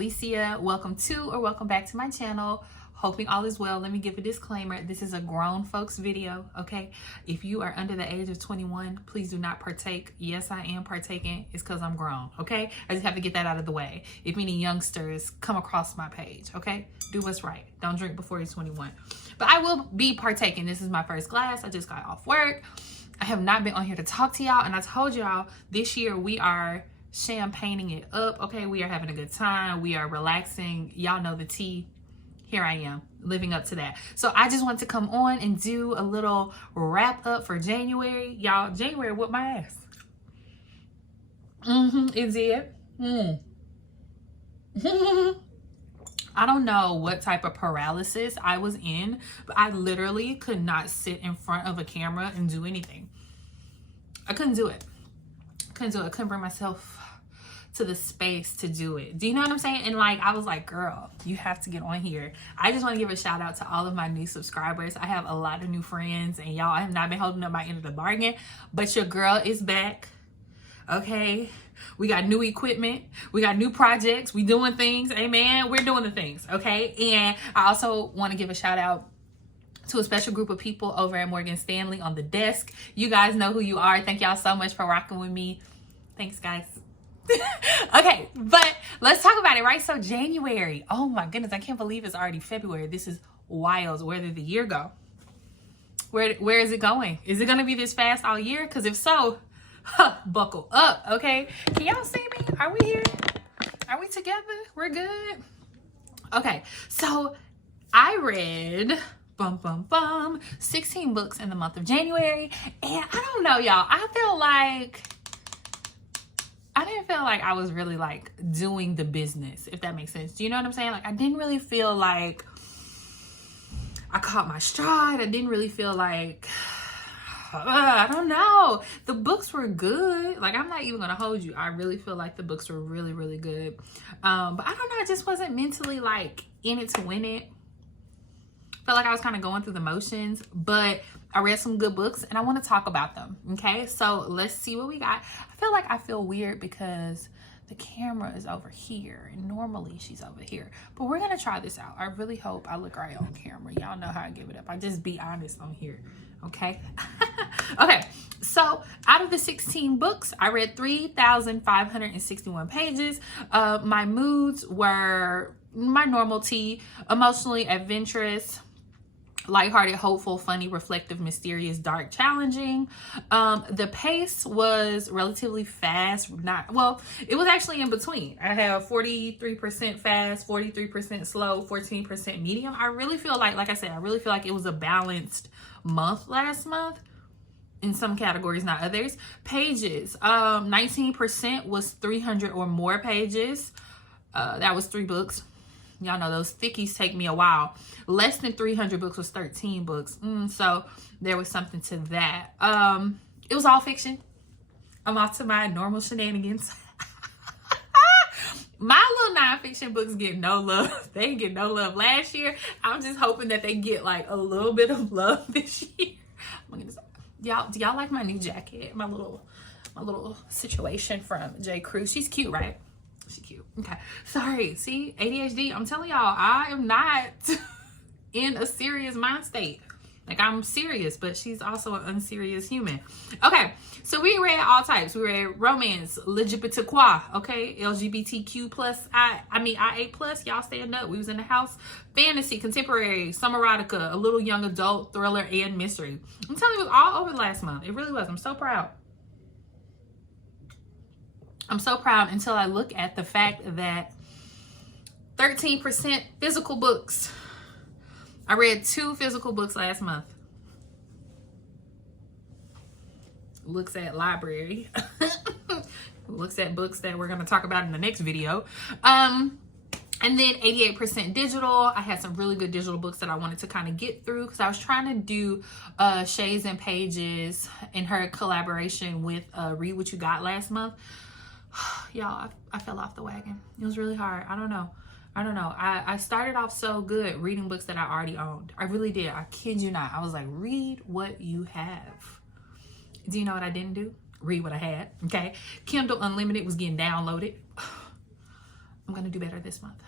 Alicia. Welcome to or welcome back to my channel. Hoping all is well. Let me give a disclaimer. This is a grown folks video, okay? If you are under the age of 21, please do not partake. Yes, I am partaking. It's because I'm grown, okay? I just have to get that out of the way. If any youngsters come across my page, okay? Do what's right. Don't drink before you're 21. But I will be partaking. This is my first glass. I just got off work. I have not been on here to talk to y'all. And I told y'all this year we are champagning it up, okay? We are having a good time. We are relaxing. Y'all know the tea. Here I am living up to that. So I just want to come on and do a little wrap up for January. Y'all, January whooped my ass. It did. I don't know what type of paralysis I was in, but I literally could not sit in front of a camera and do anything. I couldn't do it. I couldn't bring myself to the space to do it. Do you know what I'm saying? And like, I was like, girl, you have to get on here. I just want to give a shout out to all of my new subscribers. I have a lot of new friends and y'all, I have not been holding up my end of the bargain, but your girl is back. Okay. We got new equipment. We got new projects. We doing things. Amen. We're doing the things. Okay. And I also want to give a shout out to a special group of people over at Morgan Stanley on the desk. You guys know who you are. Thank y'all so much for rocking with me. Thanks, guys. Okay, but let's talk about it, right? So January, oh my goodness, I can't believe it's already February. This is wild. Where did the year go? Where is it going? Is it going to be this fast all year? Because if so, buckle up, okay? Can y'all see me? Are we here? Are we together? We're good? Okay, so I read 16 books in the month of January, and I don't know, y'all, I didn't feel like I was really like doing the business, if that makes sense. Do you know what I'm saying? Like, I didn't really feel like I caught my stride. I didn't really feel like, I don't know. The books were good. Like, I'm not even going to hold you. I really feel like the books were really, really good. But I don't know. I just wasn't mentally like in it to win it. Felt like I was kind of going through the motions, but I read some good books and I want to talk about them. Okay, so let's see what we got. I feel weird because the camera is over here and normally she's over here, but we're gonna try this out. I really hope I look right on camera. Y'all know how I give it up. I just be honest on here. Okay. Okay, so out of the 16 books, I read 3,561 pages. My moods were my normal tea: emotionally adventurous, lighthearted, hopeful, funny, reflective, mysterious, dark, challenging. The pace was relatively fast. It was actually in between. I have 43% fast, 43% slow, 14% medium. I really feel like I said, I really feel like it was a balanced month last month. In some categories, not others. Pages, 19% was 300 or more pages. That was 3 books. Y'all know those thickies take me a while. Less than 300 books was 13 books. So there was something to that. It was all fiction. I'm off to my normal shenanigans. My little nonfiction books get no love. They get no love last year. I'm just hoping that they get like a little bit of love this year. Y'all, do y'all like my new jacket? My little situation from J. Crew. She's cute, right? She cute. Okay. Sorry. See, ADHD. I'm telling y'all, I am not in a serious mind state. Like, I'm serious, but she's also an unserious human. Okay. So we read all types. We read romance, LGBTQ, okay, LGBTQ plus, IA plus. Y'all stand up. We was in the house. Fantasy, contemporary, summer erotica, a little young adult, thriller, and mystery. I'm telling you, it was all over last month. It really was. I'm so proud. I'm so proud until I look at the fact that 13% physical books. I read 2 physical books last month. Looks at library. Looks at books that we're going to talk about in the next video. And then 88% digital. I had some really good digital books that I wanted to kind of get through because I was trying to do Shays and Pages in her collaboration with Read What You Got last month. Y'all, I fell off the wagon. It was really hard. I don't know. I started off so good reading books that I already owned. I really did. I kid you not. I was like, read what you have. Do you know what I didn't do? Read what I had. Okay. Kindle Unlimited was getting downloaded. I'm going to do better this month.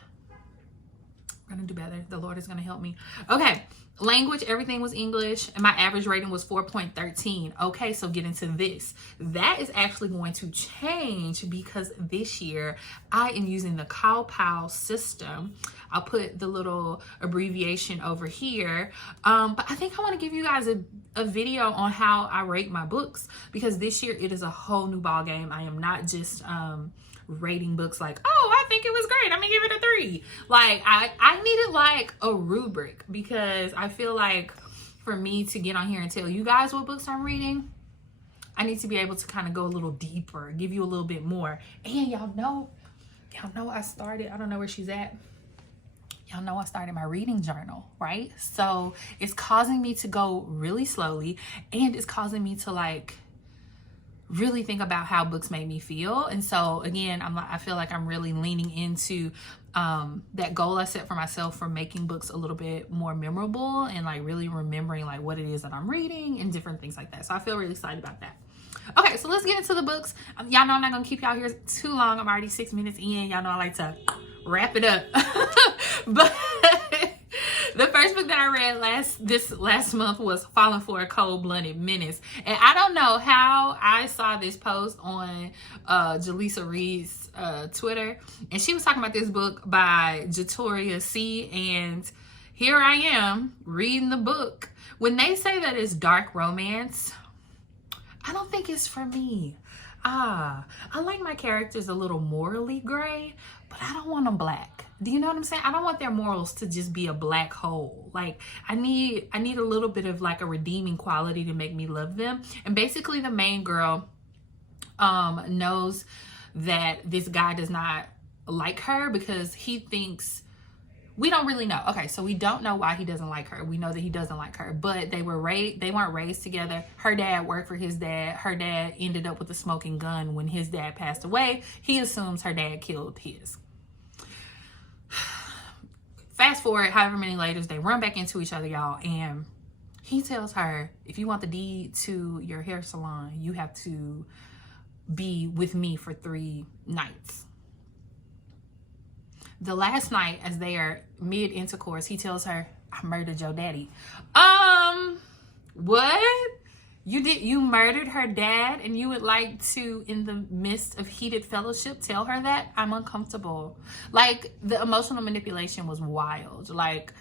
I'm going to do better. The Lord is going to help me. Okay. Language, everything was English, and my average rating was 4.13. Okay, so get into this. That is actually going to change because this year I am using the Kaupau system. I'll put the little abbreviation over here. But I think I want to give you guys a video on how I rate my books, because this year it is a whole new ball game. I am not just rating books like, oh, I think it was great, I'm gonna give it a 3. Like I needed like a rubric, because I feel like for me to get on here and tell you guys what books I'm reading, I need to be able to kind of go a little deeper, give you a little bit more. And y'all know I started, I don't know where she's at, y'all know I started my reading journal, right? So it's causing me to go really slowly, and it's causing me to like really think about how books made me feel. And so again, I feel like I'm really leaning into that goal I set for myself for making books a little bit more memorable, and like really remembering like what it is that I'm reading and different things like that. So I feel really excited about that. Okay, so let's get into the books. Y'all know I'm not gonna keep y'all here too long. I'm already 6 minutes in. Y'all know I like to wrap it up. But the first book that I read this last month was Falling for a Cold-Blooded Menace. And I don't know how I saw this post on Jaleesa Reed's Twitter. And she was talking about this book by Jatoria C. And here I am reading the book. When they say that it's dark romance, I don't think it's for me. I like my characters a little morally gray, but I don't want them black. Do you know what I'm saying? I don't want their morals to just be a black hole. Like I need a little bit of like a redeeming quality to make me love them. And basically the main girl knows that this guy does not like her because he thinks, we don't really know. Okay, so we don't know why he doesn't like her. We know that he doesn't like her, but they weren't raised together. Her dad worked for his dad. Her dad ended up with a smoking gun when his dad passed away. He assumes her dad killed his. Fast forward however many laters, they run back into each other, y'all, and he tells her, if you want the deed to your hair salon, you have to be with me for 3 nights. The last night, as they are mid-intercourse, he tells her, I murdered your daddy. What? You murdered her dad, and you would like to, in the midst of heated fellowship, tell her that? I'm uncomfortable. Like, the emotional manipulation was wild. Like,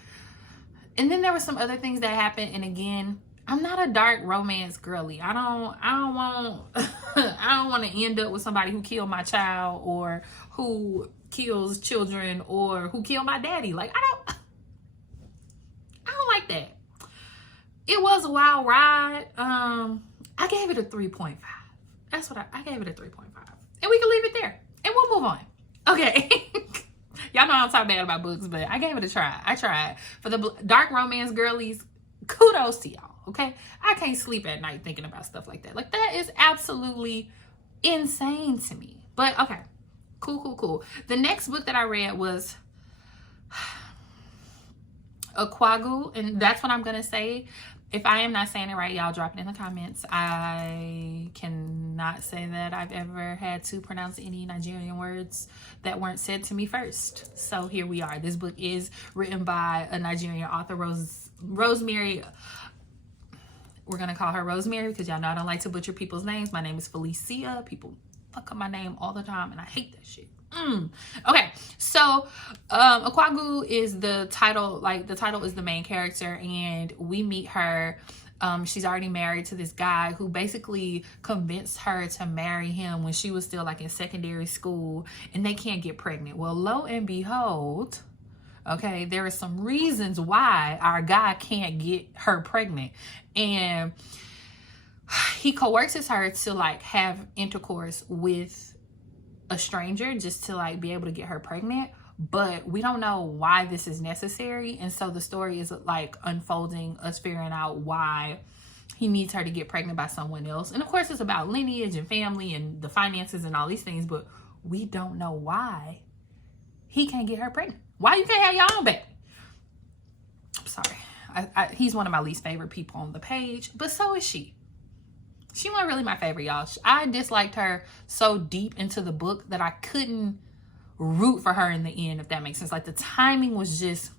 and then there were some other things that happened, and again, I'm not a dark romance girly. I don't want to end up with somebody who killed my child, or who kills children, or who killed my daddy. Like, I don't like that. It was a wild ride. I gave it a 3.5. That's what I gave it a 3.5. And we can leave it there. And we'll move on. Okay. Y'all know I don't talk bad about books, but I gave it a try. I tried. For the dark romance girlies, kudos to y'all. Okay? I can't sleep at night thinking about stuff like that. Like, that is absolutely insane to me. But okay. Cool. The next book that I read was Akwaugo, and that's what I'm gonna say. If I am not saying it right, y'all drop it in the comments. I cannot say that I've ever had to pronounce any Nigerian words that weren't said to me first. So here we are. This book is written by a Nigerian author, Rosemary. We're gonna call her Rosemary because y'all know I don't like to butcher people's names. My name is Felicia. People fuck up my name all the time, and I hate that shit. Okay, so Akwaugo is the title. Like, the title is the main character, and we meet her. She's already married to this guy who basically convinced her to marry him when she was still like in secondary school, and they can't get pregnant. Well, lo and behold, okay, there are some reasons why our guy can't get her pregnant, and he coerces her to like have intercourse with a stranger just to like be able to get her pregnant, but we don't know why this is necessary. And so the story is like unfolding, us figuring out why he needs her to get pregnant by someone else. And of course it's about lineage and family and the finances and all these things, but we don't know why he can't get her pregnant. Why you can't have your own baby? I'm sorry. He's one of my least favorite people on the page, but so is she. She wasn't really my favorite, y'all. I disliked her so deep into the book that I couldn't root for her in the end, if that makes sense. Like the timing was just,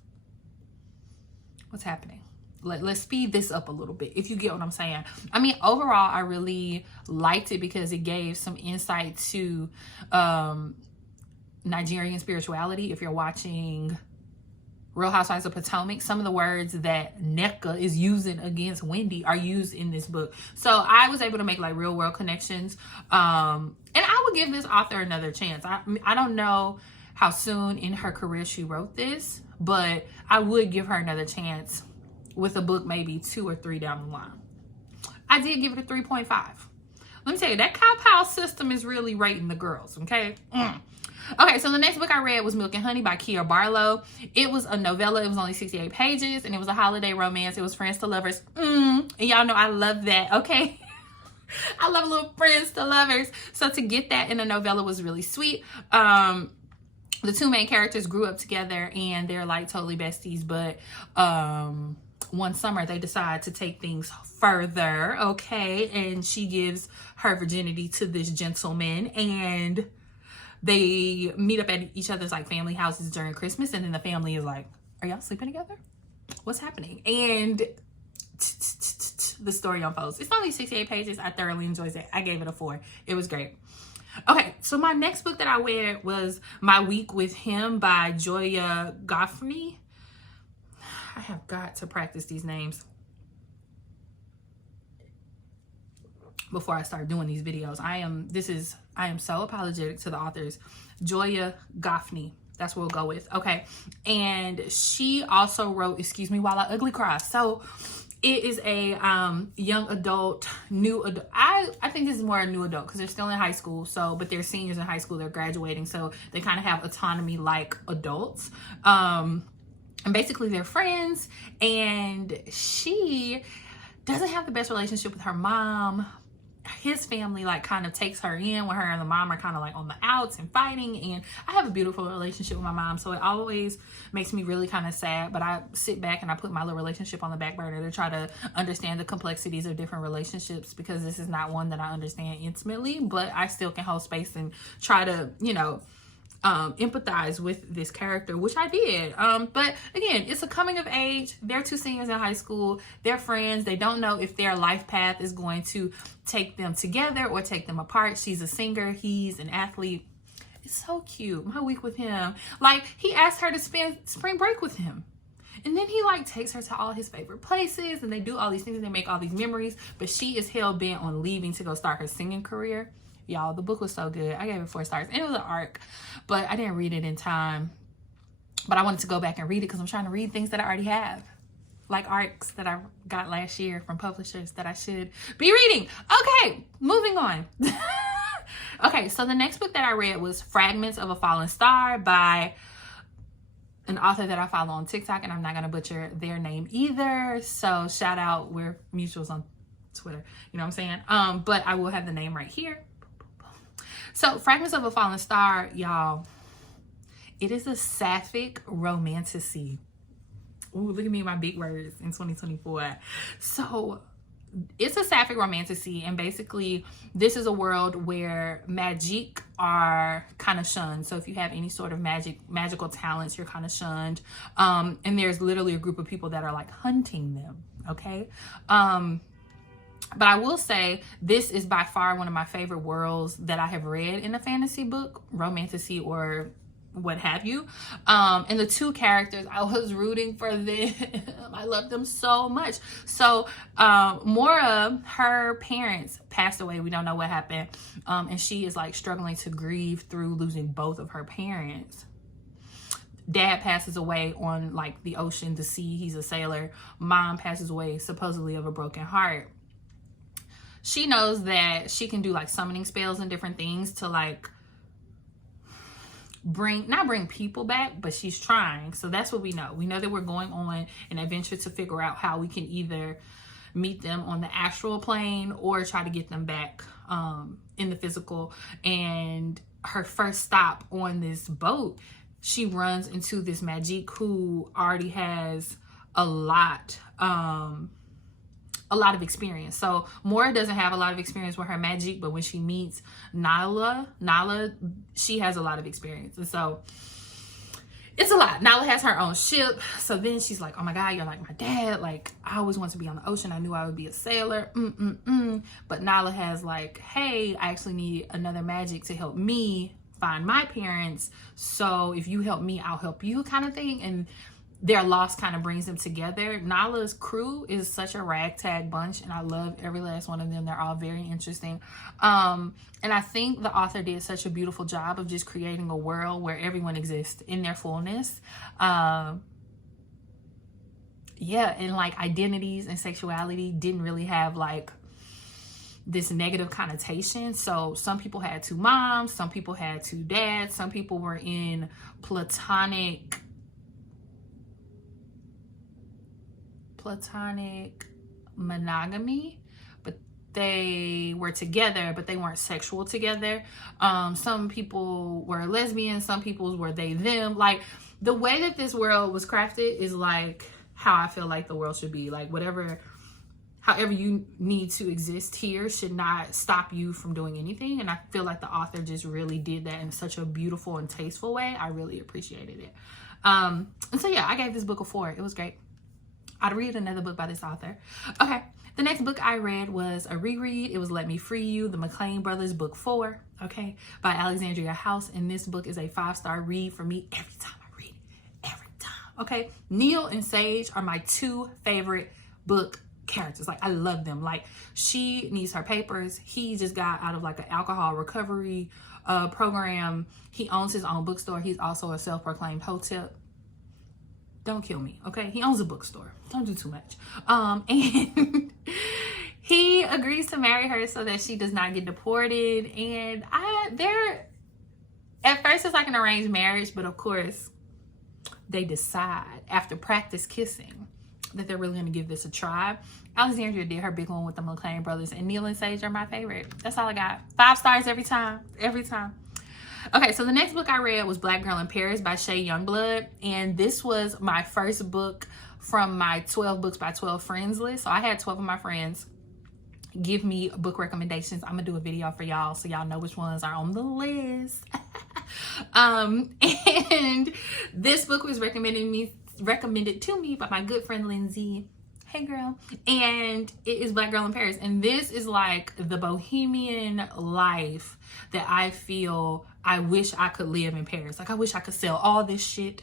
what's happening? Let's speed this up a little bit, if you get what I'm saying. I mean, overall, I really liked it because it gave some insight to Nigerian spirituality. If you're watching Real Housewives of Potomac, some of the words that Nneka is using against Wendy are used in this book. So I was able to make like real world connections. And I would give this author another chance. I don't know how soon in her career she wrote this, but I would give her another chance with a book maybe 2 or 3 down the line. I did give it a 3.5. Let me tell you, that cow system is really rating the girls, okay? Okay, so the next book I read was Milk and Honey by Kia Barlow. It was a novella. It was only 68 pages, and it was a holiday romance. It was friends to lovers. And y'all know I love that, okay? I love a little friends to lovers. So to get that in a novella was really sweet. The 2 main characters grew up together, and they're like totally besties, but one summer they decide to take things further, okay? And she gives her virginity to this gentleman, and they meet up at each other's like family houses during Christmas, and then the family is like, are y'all sleeping together? What's happening? And the story unfolds. It's only 68 pages. I thoroughly enjoyed it. I gave it a 4. It was great. Okay, so my next book that I read was My Week with Him by Joya Goffney. I have got to practice these names before I start doing these videos. I am so apologetic to the authors. Joya Goffney. That's what we'll go with. Okay. And she also wrote Excuse Me While I Ugly Cry. So it is a young adult, new adult. I think this is more a new adult because they're still in high school. So, but they're seniors in high school. They're graduating. So they kind of have autonomy like adults. And basically they're friends, and she doesn't have the best relationship with her mom. His family like kind of takes her in when her and the mom are kind of like on the outs and fighting. And I have a beautiful relationship with my mom, so it always makes me really kind of sad, but I sit back and I put my little relationship on the back burner to try to understand the complexities of different relationships, because this is not one that I understand intimately, but I still can hold space and try to, you know, empathize with this character, which I did. But again, it's a coming of age. They're 2 seniors in high school. They're friends. They don't know if their life path is going to take them together or take them apart. She's a singer. He's an athlete. It's so cute. My week with him. Like, he asked her to spend spring break with him. And then he like takes her to all his favorite places, and they do all these things and they make all these memories. But she is hell bent on leaving to go start her singing career. Y'all, the book was so good. I gave it 4 stars. And it was an arc, but I didn't read it in time. But I wanted to go back and read it because I'm trying to read things that I already have. Like arcs that I got last year from publishers that I should be reading. Okay, moving on. Okay, so the next book that I read was Fragments of a Fallen Star by an author that I follow on TikTok, and I'm not going to butcher their name either. So shout out, we're mutuals on Twitter. You know what I'm saying? But I will have the name right here. So Fragments of a Fallen Star, y'all, it is a sapphic romantasy. Ooh, look at me and my big words in 2024. So it's a sapphic romantasy, and basically this is a world where magic are kind of shunned. So if you have any sort of magical talents, you're kind of shunned. And there's literally a group of people that are like hunting them. Okay. But I will say this is by far one of my favorite worlds that I have read in a fantasy book, romantasy, or what have you. And the 2 characters, I was rooting for them. I love them so much. So Mora, her parents passed away. We don't know what happened. And she is like struggling to grieve through losing both of her parents. Dad passes away on like the ocean, the sea. He's a sailor. Mom passes away supposedly of a broken heart. She knows that she can do like summoning spells and different things to like not bring people back, but she's trying. So that's what we know. We know that we're going on an adventure to figure out how we can either meet them on the astral plane or try to get them back in the physical. And her first stop on this boat, she runs into this magic who already has a lot a lot of experience. So Mora doesn't have a lot of experience with her magic, but when she meets Nala, she has a lot of experience. And so it's a lot. Nala has her own ship. So then she's like, oh my God, you're like my dad. Like, I always wanted to be on the ocean. I knew I would be a sailor. But Nala has like, hey, I actually need another magic to help me find my parents. So if you help me, I'll help you, kind of thing. And their loss kind of brings them together. Nala's crew is such a ragtag bunch, and I love every last one of them. They're all very interesting. And I think the author did such a beautiful job of just creating a world where everyone exists in their fullness. Yeah, and like identities and sexuality didn't really have like this negative connotation. So some people had two moms, some people had two dads, some people were in platonic monogamy, but they were together, but they weren't sexual together. Some people were lesbian, some people were they them. Like, the way that this world was crafted is like how I feel like the world should be. Like, however you need to exist here should not stop you from doing anything. And I feel like the author just really did that in such a beautiful and tasteful way. I really appreciated it. And so yeah, I gave this book a 4. It was great. I'd read another book by this author. Okay, the next book I read was a reread. It was Let Me Free You, the McLean Brothers, book 4, okay, by Alexandria House. And this book is a 5-star read for me every time I read it. Every time, okay? Neil and Sage are my 2 favorite book characters. Like, I love them. Like, she needs her papers. He just got out of like an alcohol recovery program. He owns his own bookstore. He's also a self-proclaimed hotep. Don't kill me, okay? He owns a bookstore. Don't do too much. And he agrees to marry her so that she does not get deported. And at first it's like an arranged marriage, but of course they decide after practice kissing that they're really going to give this a try. Alexandria did her big one with the McLean brothers, and Neil and Sage are my favorite. That's all I got. 5 stars every time. Every time. Okay, so the next book I read was Black Girl in Paris by Shay Youngblood. And this was my first book from my 12 books by 12 friends list. So I had 12 of my friends give me book recommendations. I'm gonna do a video for y'all so y'all know which ones are on the list. And this book was recommended to me by my good friend Lindsay. Hey girl. And it is Black Girl in Paris. And this is like the bohemian life that I feel I wish I could live in Paris. Like, I wish I could sell all this shit.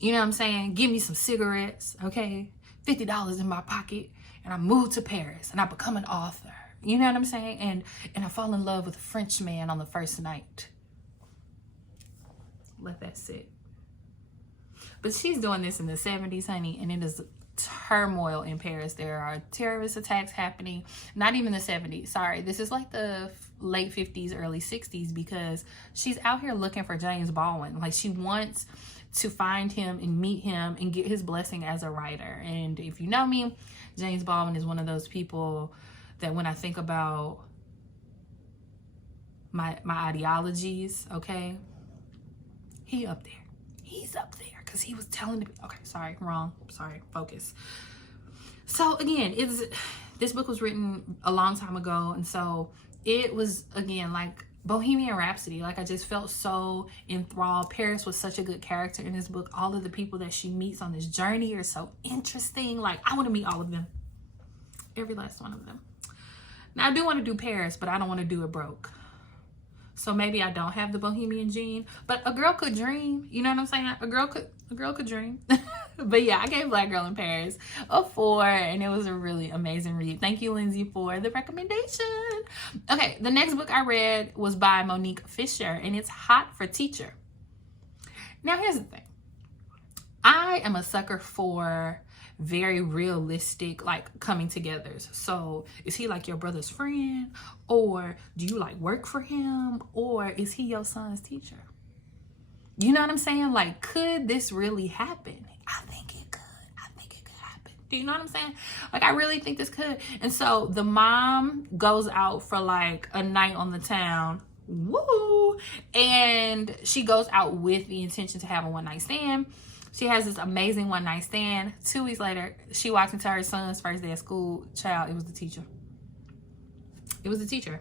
You know what I'm saying? Give me some cigarettes, okay? $50 in my pocket, and I move to Paris, and I become an author. You know what I'm saying? And I fall in love with a French man on the first night. Let that sit. But she's doing this in the 70s, honey, and it is turmoil in Paris. There are terrorist attacks happening. Not even the 70s. Sorry, this is like the late 50s, early 60s, because she's out here looking for James Baldwin. Like, she wants to find him and meet him and get his blessing as a writer. And if you know me, James Baldwin is one of those people that when I think about my ideologies, okay, he up there. He's up there because he was telling me, okay, sorry, wrong. Sorry, focus. So again, this book was written a long time ago. And so it was, again, like Bohemian Rhapsody. Like, I just felt so enthralled. Paris was such a good character in this book. All of the people that she meets on this journey are so interesting. Like, I want to meet all of them. Every last one of them. Now, I do want to do Paris, but I don't want to do it broke. So maybe I don't have the bohemian gene, but a girl could dream. You know what I'm saying? A girl could dream. But yeah, I gave Black Girl in Paris a 4, and it was a really amazing read. Thank you, Lindsay, for the recommendation. Okay, the next book I read was by Monique Fisher, and it's Hot for Teacher. Now, here's the thing. I am a sucker for very realistic, like, coming togethers. So is he like your brother's friend, or do you like work for him, or is he your son's teacher? You know what I'm saying? Like, could this really happen? I think it could. I think it could happen. Do you know what I'm saying? Like, I really think this could. And so the mom goes out for like a night on the town. Woo! And she goes out with the intention to have a one-night stand. She has this amazing one night stand. 2 weeks later, she walks into her son's first day of school. Child, it was the teacher. It was the teacher.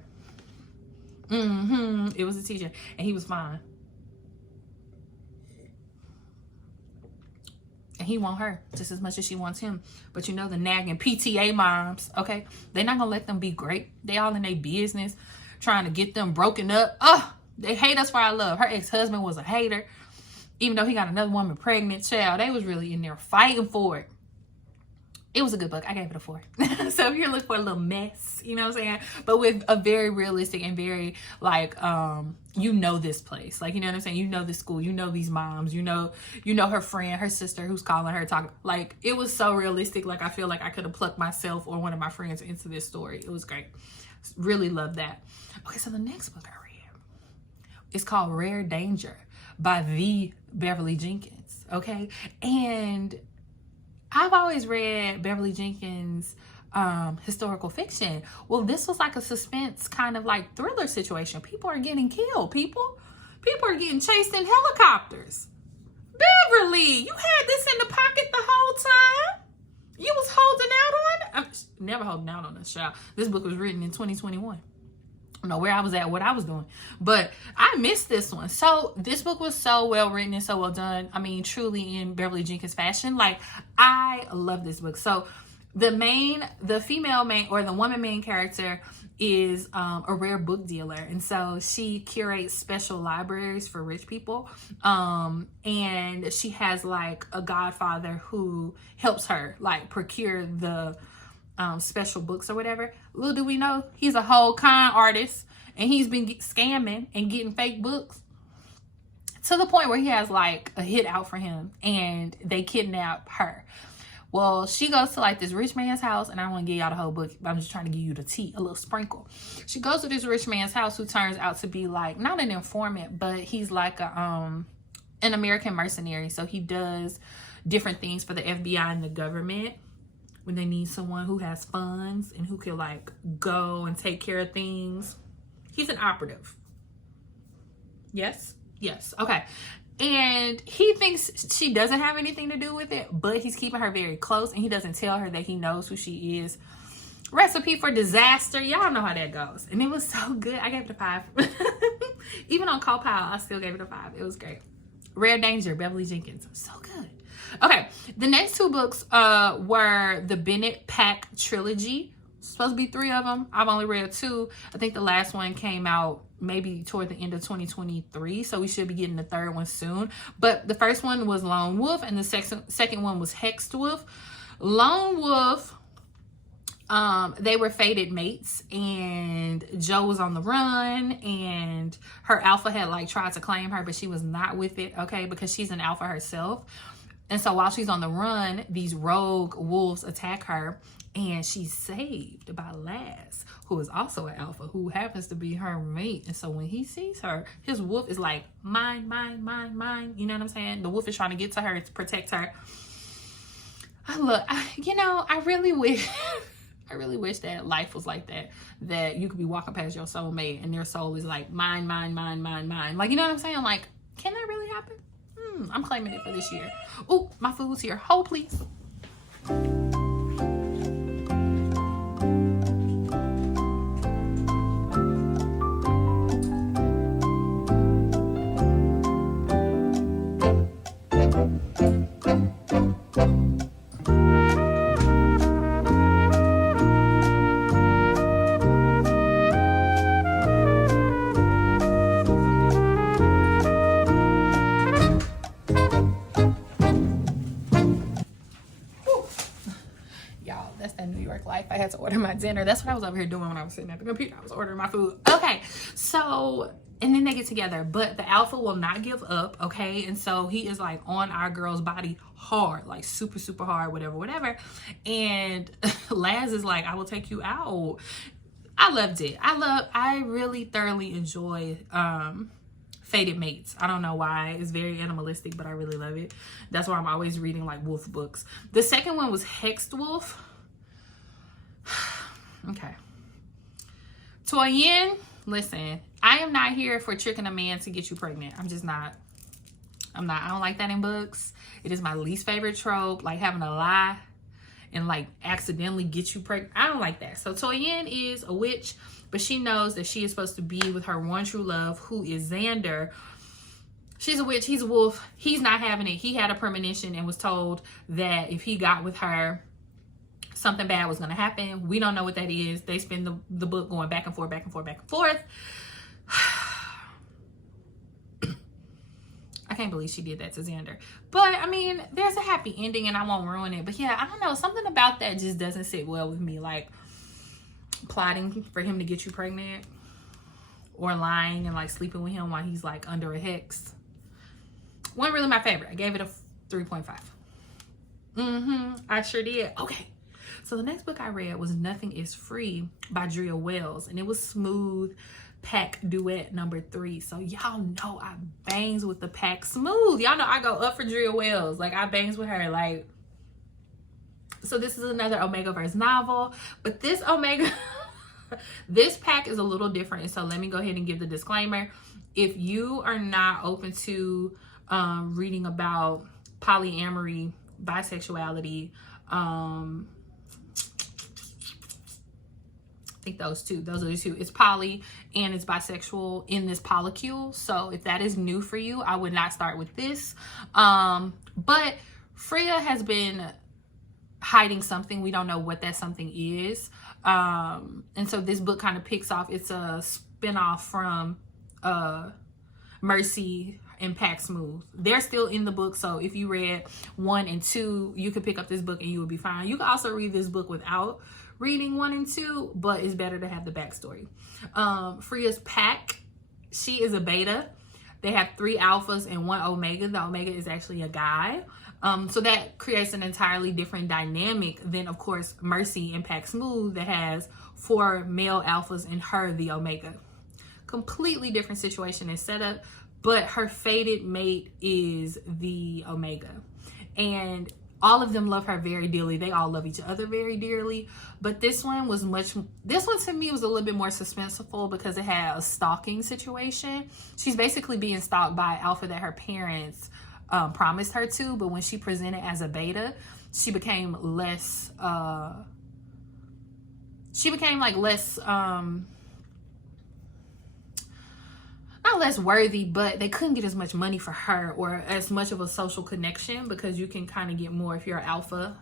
It was the teacher. And he was fine. And he wants her just as much as she wants him. But you know, the nagging PTA moms, okay? They're not going to let them be great. They all in their business, trying to get them broken up. Oh, they hate us for our love. Her ex-husband was a hater. Even though he got another woman pregnant, child, they was really in there fighting for it. It was a good book. I gave it a 4. So if you're looking for a little mess, you know what I'm saying? But with a very realistic and very, like, you know this place. Like, you know what I'm saying? You know this school. You know these moms. You know her friend, her sister who's calling her, talking. Like, it was so realistic. Like, I feel like I could have plucked myself or one of my friends into this story. It was great. Really loved that. Okay, so the next book I read is called Rare Danger by the Beverly Jenkins. Okay? And I've always read Beverly Jenkins historical fiction. Well, this was like a suspense kind of like thriller situation. People are getting killed. People are getting chased in helicopters. Beverly, you had this in the pocket the whole time? You was holding out on it? I'm never holding out on this, child. This book was written in 2021. I don't know where I was at, what I was doing, but I missed this one. So this book was so well written and so well done. I mean, truly in Beverly Jenkins fashion. Like, I love this book. So the female main, or the woman main character is a rare book dealer. And so she curates special libraries for rich people. And she has like a godfather who helps her like procure the special books or whatever. Little do we know, he's a whole con artist, and he's been scamming and getting fake books to the point where he has like a hit out for him, and they kidnap her. Well, she goes to like this rich man's house, and I don't want to give y'all the whole book, but I'm just trying to give you the tea, a little sprinkle. She goes to this rich man's house who turns out to be like, not an informant, but he's like an American mercenary. So he does different things for the FBI and the government when they need someone who has funds and who can like go and take care of things. He's an operative. Yes? Yes. Okay. And he thinks she doesn't have anything to do with it, but he's keeping her very close, and he doesn't tell her that he knows who she is. Recipe for disaster. Y'all know how that goes. And it was so good. I gave it a 5. Even on Copile, I still gave it a 5. It was great. Rare Danger, Beverly Jenkins. So good. Okay, the next 2 books were the Bennett Pack trilogy. Supposed to be 3 of them. I've only read 2. I think the last one came out maybe toward the end of 2023, so we should be getting the 3rd one soon. But the first one was Lone Wolf, and the second one was Hexed Wolf. Lone Wolf, they were fated mates, and Joe was on the run, and her alpha had like tried to claim her, but she was not with it, okay, because she's an alpha herself. And so while she's on the run, these rogue wolves attack her, and she's saved by Laz, who is also an alpha, who happens to be her mate. And so when he sees her, his wolf is like, mine, mine, mine, mine. You know what I'm saying? The wolf is trying to get to her to protect her. I really wish that life was like that, that you could be walking past your soulmate and their soul is like, mine, mine, mine, mine, mine. Like, you know what I'm saying? Like, can that really happen? I'm claiming it for this year. Oh, my food's here. Hold, please. I had to order my dinner. That's what I was over here doing when I was sitting at the computer. I was ordering my food. Okay, so, and then they get together, but the alpha will not give up, okay? And so he is like on our girl's body hard, like super, super hard, whatever. And Laz is like, I will take you out. I loved it. I really thoroughly enjoy fated mates. I don't know why. It's very animalistic, but I really love it. That's why I'm always reading like wolf books. The second one was Hexed Wolf. Okay. Toyin, listen, I am not here for tricking a man to get you pregnant. I'm just not. I don't like that in books. It is my least favorite trope, like having a lie and like accidentally get you pregnant. I don't like that. So Toyin is a witch, but she knows that she is supposed to be with her one true love, who is Xander. She's a witch, he's a wolf. He's not having it. He had a premonition and was told that if he got with her, something bad was going to happen. We don't know what that is. They spend the book going back and forth, back and forth, back and forth. I can't believe she did that to Xander. But, I mean, there's a happy ending and I won't ruin it. But, yeah, I don't know. Something about that just doesn't sit well with me. Like, plotting for him to get you pregnant. Or lying and, like, sleeping with him while he's, like, under a hex. Wasn't really my favorite. I gave it a 3.5. I sure did. Okay. So, the next book I read was Nothing is Free by Dria Wells. And it was smooth pack duet number 3. So y'all know I bangs with the pack smooth. Y'all know I go up for Dria Wells. Like I bangs with her. Like, so this is another Omegaverse novel, but this this pack is a little different. And so let me go ahead and give the disclaimer. If you are not open to reading about polyamory, bisexuality, I think those are the two. It's poly and it's bisexual in this polycule. So if that is new for you, I would not start with this. But Freya has been hiding something. We don't know what that something is. And so this book kind of picks off. It's a spinoff from Mercy and Pack Smooth. They're still in the book. So if you read 1 and 2, you could pick up this book and you would be fine. You can also read this book without reading 1 and 2, but it's better to have the backstory. Freya's pack, she is a beta. They have 3 alphas and 1 omega. The omega is actually a guy. So that creates an entirely different dynamic than, of course, Mercy and Pack Smooth that has 4 male alphas and her, the omega. Completely different situation and setup, but her fated mate is the omega. And all of them love her very dearly. They all love each other very dearly. But this one to me was a little bit more suspenseful because it had a stalking situation. She's basically being stalked by alpha that her parents promised her to. But when she presented as a beta, she became less, not less worthy, but they couldn't get as much money for her or as much of a social connection, because you can kind of get more if you're an alpha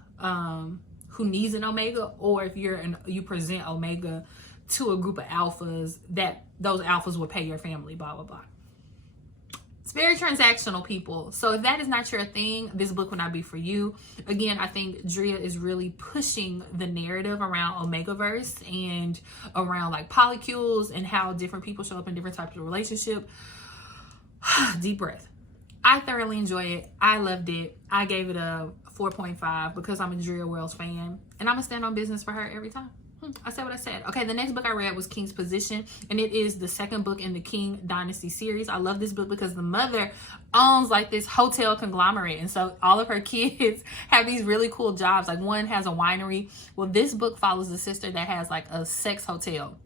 who needs an omega, or if you present omega to a group of alphas that those alphas would pay your family, blah blah blah. It's very transactional, people. So if that is not your thing, this book will not be for you. Again, I think Dria is really pushing the narrative around Omegaverse and around like polycules and how different people show up in different types of relationship. Deep breath. I thoroughly enjoy it. I loved it. I gave it a 4.5 because I'm a Dria Wells fan and I'm gonna stand on business for her every time. I said what I said. Okay, the next book I read was King's Position, and it is the second book in the King Dynasty series. I love this book because the mother owns like this hotel conglomerate, and so all of her kids have these really cool jobs. Like one has a winery. Well, this book follows the sister that has like a sex hotel,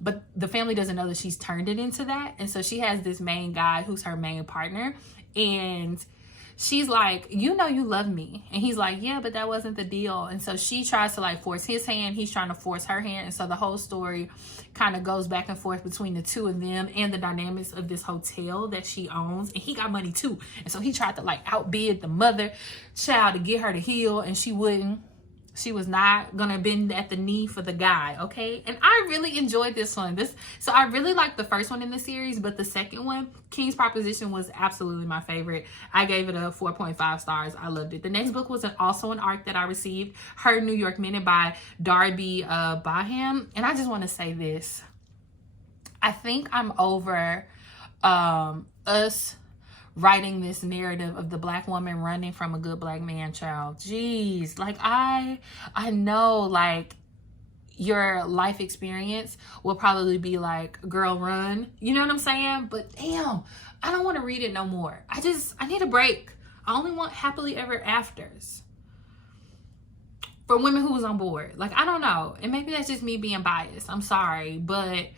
but the family doesn't know that she's turned it into that. And so she has this main guy who's her main partner, and she's like, you know you love me. And he's like, yeah, but that wasn't the deal. And so she tries to like force his hand. He's trying to force her hand. And so the whole story kind of goes back and forth between the two of them and the dynamics of this hotel that she owns. And he got money too. And so he tried to like outbid the mother child to get her to heal, and she wouldn't. She was not gonna bend at the knee for the guy, okay? And I really enjoyed this one. So I really liked the first one in the series, but the second one, King's Proposition, was absolutely my favorite. I gave it a 4.5 stars. I loved it. The next book was also an arc that I received, Her New York Minute by Darby Baham. And I just want to say this. I think I'm over us writing this narrative of the black woman running from a good black man, child. Jeez, like I know like your life experience will probably be like, girl, run, you know what I'm saying? But damn, I don't want to read it no more. I need a break. I only want happily ever afters for women who was on board. Like, I don't know, and maybe that's just me being biased, I'm sorry, but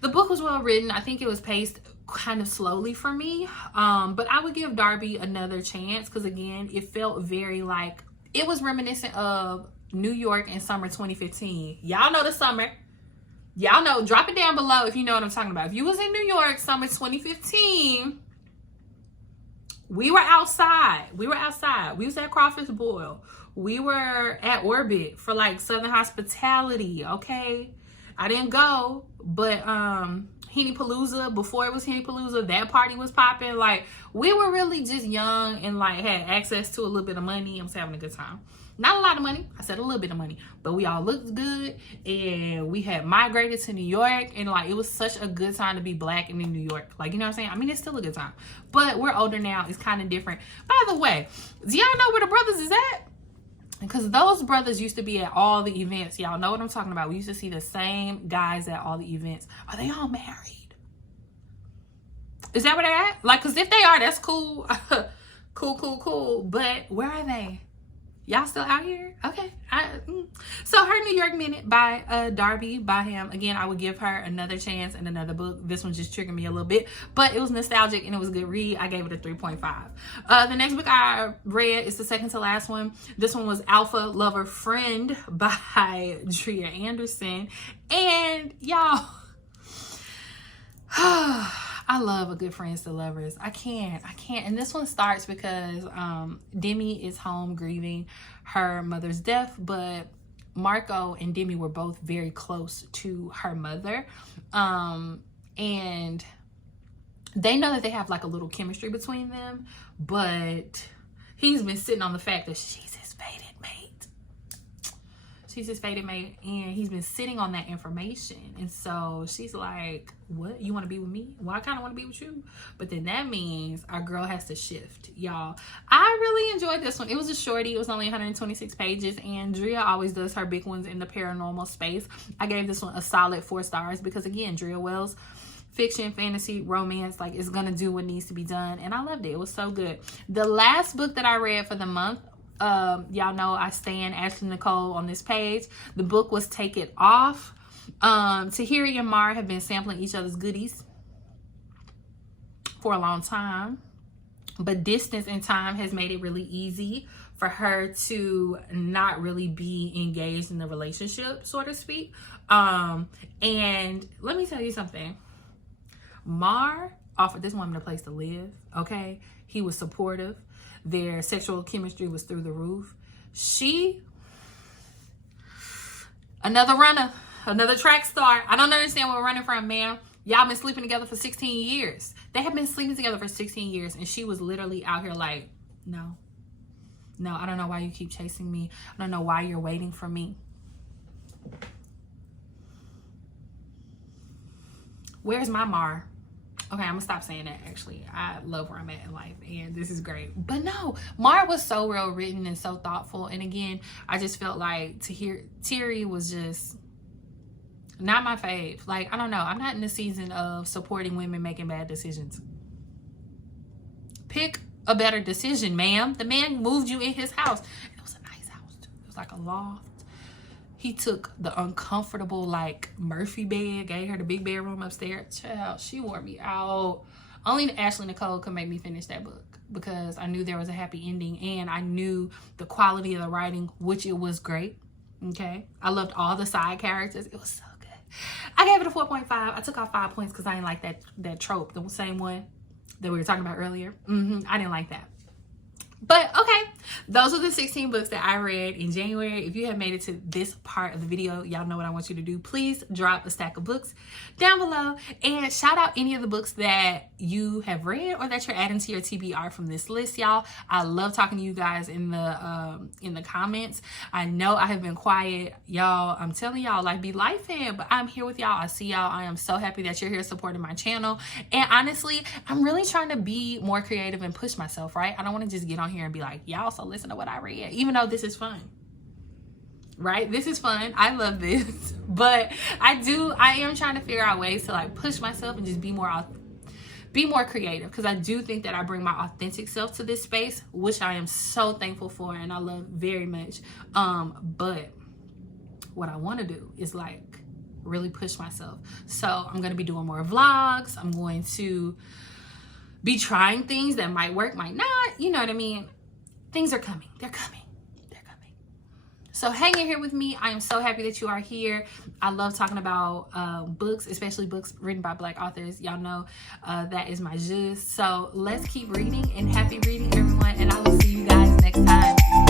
the book was well written. I think it was paced kind of slowly for me. But I would give Darby another chance because, again, it felt very like, it was reminiscent of New York in summer 2015. Y'all know the summer. Y'all know, drop it down below if you know what I'm talking about. If you was in New York summer 2015, we were outside. We was at Crawford's Boil. We were at Orbit for like Southern Hospitality, okay? I didn't go, but Henny Palooza, before it was Henny Palooza, that party was popping. Like, we were really just young and like had access to a little bit of money. I'm just having a good time. Not a lot of money. I said a little bit of money, but we all looked good and we had migrated to New York, and like, it was such a good time to be black and in New York. Like, you know what I'm saying? I mean, it's still a good time, but we're older now. It's kind of different. By the way, do y'all know where the brothers is at? Because those brothers used to be at all the events. Y'all know what I'm talking about. We used to see the same guys at all the events. Are they all married? Is that where they're at? Like, because if they are, that's cool. cool. But where are they? Y'all still out here? Okay. So her New York Minute by Darby, Baham. Again, I would give her another chance and another book. This one just triggered me a little bit, but it was nostalgic and it was a good read. I gave it a 3.5. The next book I read is the second to last one. This one was Alpha Lover Friend by Dria Anderson. And y'all, I love a good friends to lovers. I can't. And this one starts because Demi is home grieving her mother's death, but Marco and Demi were both very close to her mother. And they know that they have like a little chemistry between them, but he's been sitting on the fact that she's his fated mate. She's his fated mate, and he's been sitting on that information. And so she's like, what? You want to be with me? Well, I kind of want to be with you. But then that means our girl has to shift, y'all. I really enjoyed this one. It was a shorty. It was only 126 pages, and Dria always does her big ones in the paranormal space. I gave this one a solid 4 stars because, again, Dria Wells, fiction, fantasy, romance, like, it's gonna do what needs to be done, and I loved it. It was so good. The last book that I read for the month, y'all know I stand AshleyNicole on this page. The book was Take It Off. Tahiri and Mar have been sampling each other's goodies for a long time, but distance and time has made it really easy for her to not really be engaged in the relationship, so to speak. And let me tell you something. Mar offered this woman a place to live, okay? He was supportive. Their sexual chemistry was through the roof. She, another runner, another track star. I don't understand where we're running from, man. Y'all been sleeping together for 16 years. They have been sleeping together for 16 years, and she was literally out here like, no, I don't know why you keep chasing me. I don't know why you're waiting for me. Where's my Mar? Okay, I'm gonna stop saying that, actually. I love where I'm at in life, and this is great. But no, Mar was so well written and so thoughtful. And again, I just felt like Tahiri was just not my fave. Like, I don't know. I'm not in the season of supporting women making bad decisions. Pick a better decision, ma'am. The man moved you in his house. It was a nice house, too. It was like a loft. He took the uncomfortable, like, Murphy bed, gave her the big bedroom upstairs. Child, she wore me out. Only AshleyNicole could make me finish that book because I knew there was a happy ending, and I knew the quality of the writing, which it was great, okay? I loved all the side characters. It was so good. I gave it a 4.5. I took off 5 points because I didn't like that trope, the same one that we were talking about earlier. I didn't like that. But okay, those are the 16 books that I read in January. If you have made it to this part of the video, y'all know what I want you to do. Please drop a stack of books down below and shout out any of the books that you have read or that you're adding to your TBR from this list, y'all. I love talking to you guys in the comments. I know I have been quiet, y'all. I'm telling y'all, like, be life-in, but I'm here with y'all. I see y'all. I am so happy that you're here supporting my channel. And honestly, I'm really trying to be more creative and push myself, right? I don't want to just get on here and be like, y'all, so listen to what I read, even though this is fun, right? This is fun. I love this, but I am trying to figure out ways to, like, push myself and just be more creative, because I do think that I bring my authentic self to this space, which I am so thankful for and I love very much. But what I want to do is, like, really push myself. So I'm going to be doing more vlogs. I'm going to be trying things that might work, might not. You know what I mean? Things are coming. They're coming. They're coming. So hang in here with me. I am so happy that you are here. I love talking about books, especially books written by Black authors. Y'all know that is my jus. So let's keep reading, and happy reading, everyone. And I will see you guys next time.